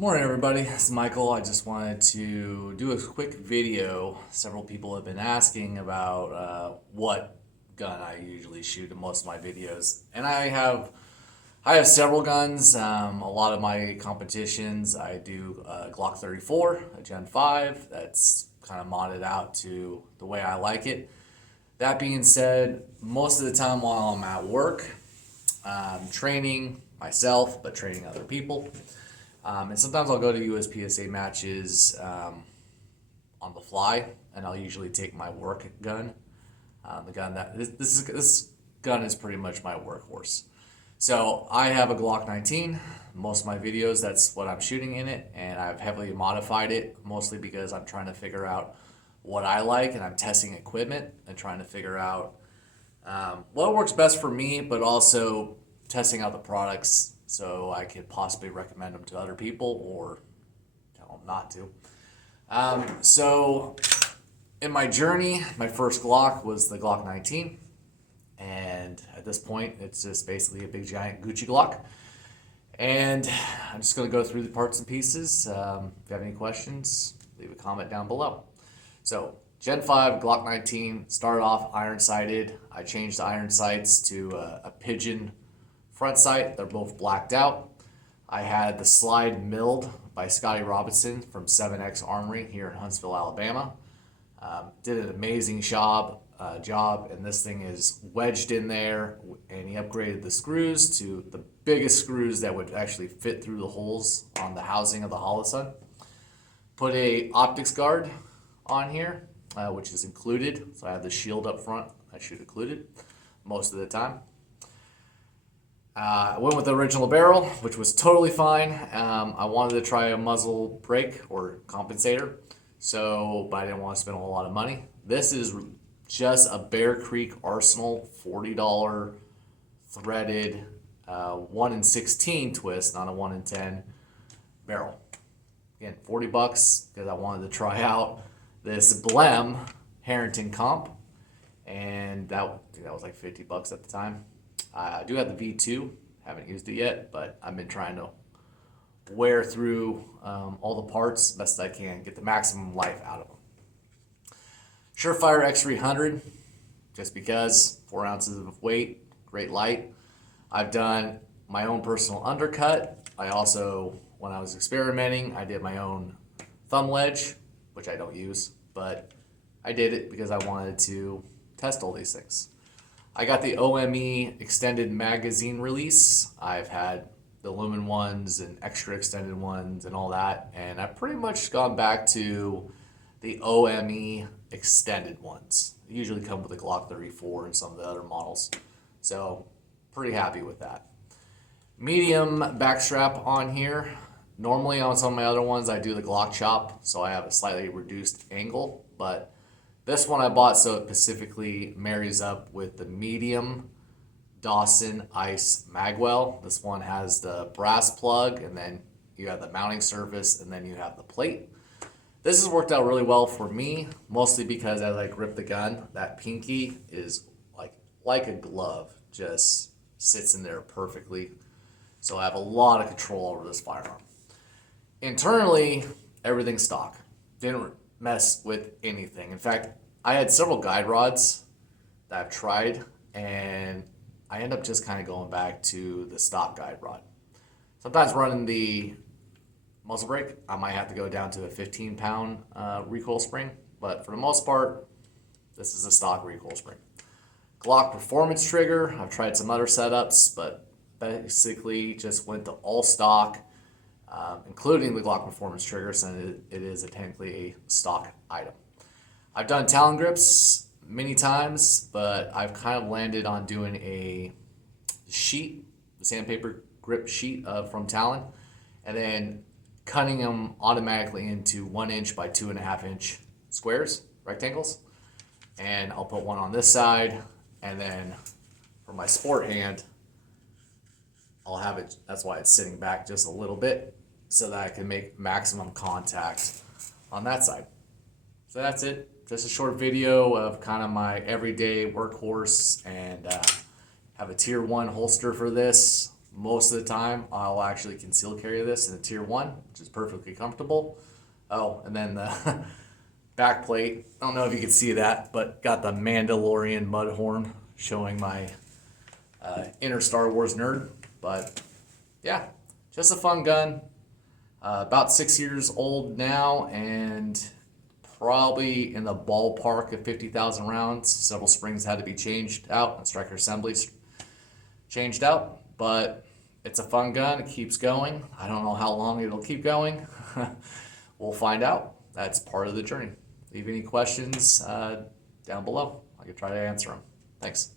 Morning, everybody. It's Michael. I just wanted to do a quick video. Several people have been asking about what gun I usually shoot in most of my videos, and I have several guns. A lot of my competitions, I do Glock 34, a Gen 5. That's kind of modded out to the way I like it. That being said, most of the time while I'm at work, training myself, but training other people. And sometimes I'll go to USPSA matches on the fly, and I'll usually take my work gun. The gun that this gun is pretty much my workhorse. So I have a Glock 19. Most of my videos, that's what I'm shooting in it, and I've heavily modified it mostly because I'm trying to figure out what I like, and I'm testing equipment and trying to figure out what works best for me, but also testing out the products so I could possibly recommend them to other people or tell them not to. So in my journey, my first Glock was the Glock 19. And at this point, it's just basically a big giant Gucci Glock. And I'm just going to go through the parts and pieces. If you have any questions, leave a comment down below. So Gen 5 Glock 19 started off iron sighted. I changed the iron sights to a pigeon front sight. They're both blacked out. I had the slide milled by Scotty Robinson from 7X Armory here in Huntsville, Alabama. Did an amazing job, and this thing is wedged in there, and he upgraded the screws to the biggest screws that would actually fit through the holes on the housing of the holosun. Put a optics guard on here, which is included, so I have the shield up front. I shoot included most of the time. I went with the original barrel, which was totally fine. I wanted to try a muzzle brake or compensator, but I didn't want to spend a whole lot of money. This is just a Bear Creek Arsenal $40 threaded 1 in 16 twist, not a 1 in 10 barrel. Again, $40 because I wanted to try out this Blem Harrington comp, and that was like $50 at the time. I do have the V2, haven't used it yet, but I've been trying to wear through all the parts best I can, get the maximum life out of them. Surefire X300, just because, 4 ounces of weight, great light. I've done my own personal undercut. I also, when I was experimenting, I did my own thumb ledge, which I don't use, but I did it because I wanted to test all these things. I got the OME extended magazine release. I've had the Lumen ones and extra extended ones and all that, and I've pretty much gone back to the OME extended ones. They usually come with the Glock 34 and some of the other models, so pretty happy with that. Medium backstrap on here. Normally on some of my other ones I do the Glock chop, so I have a slightly reduced angle, but this one I bought so it specifically marries up with the medium Dawson Ice Magwell. This one has the brass plug, and then you have the mounting surface, and then you have the plate. This has worked out really well for me, mostly because as I grip the gun, that pinky is like a glove, just sits in there perfectly. So I have a lot of control over this firearm. Internally, everything's stock. Didn't mess with anything. In fact, I had several guide rods that I've tried, and I end up just kind of going back to the stock guide rod. Sometimes running the muzzle brake, I might have to go down to a 15-pound recoil spring, but for the most part, this is a stock recoil spring. Glock performance trigger, I've tried some other setups, but basically just went to all stock, including the Glock performance trigger, since it is technically a stock item. I've done Talon grips many times, but I've kind of landed on doing a sheet, the sandpaper grip sheet from Talon, and then cutting them automatically into 1 inch by 2.5 inch squares, rectangles. And I'll put one on this side, and then for my sport hand, I'll have it, that's why it's sitting back just a little bit, so that I can make maximum contact on that side. So that's it. Just a short video of kind of my everyday workhorse, and have a tier 1 holster for this. most of the time I'll actually conceal carry this in a tier 1, which is perfectly comfortable. Oh, and then the back plate, I don't know if you can see that, but got the Mandalorian mud horn showing my inner Star Wars nerd. But yeah, just a fun gun. About 6 years old now, and probably in the ballpark of 50,000 rounds. Several springs had to be changed out and striker assemblies changed out, but it's a fun gun. It keeps going. I don't know how long it'll keep going. We'll find out. That's part of the journey. Leave any questions down below. I can try to answer them. Thanks.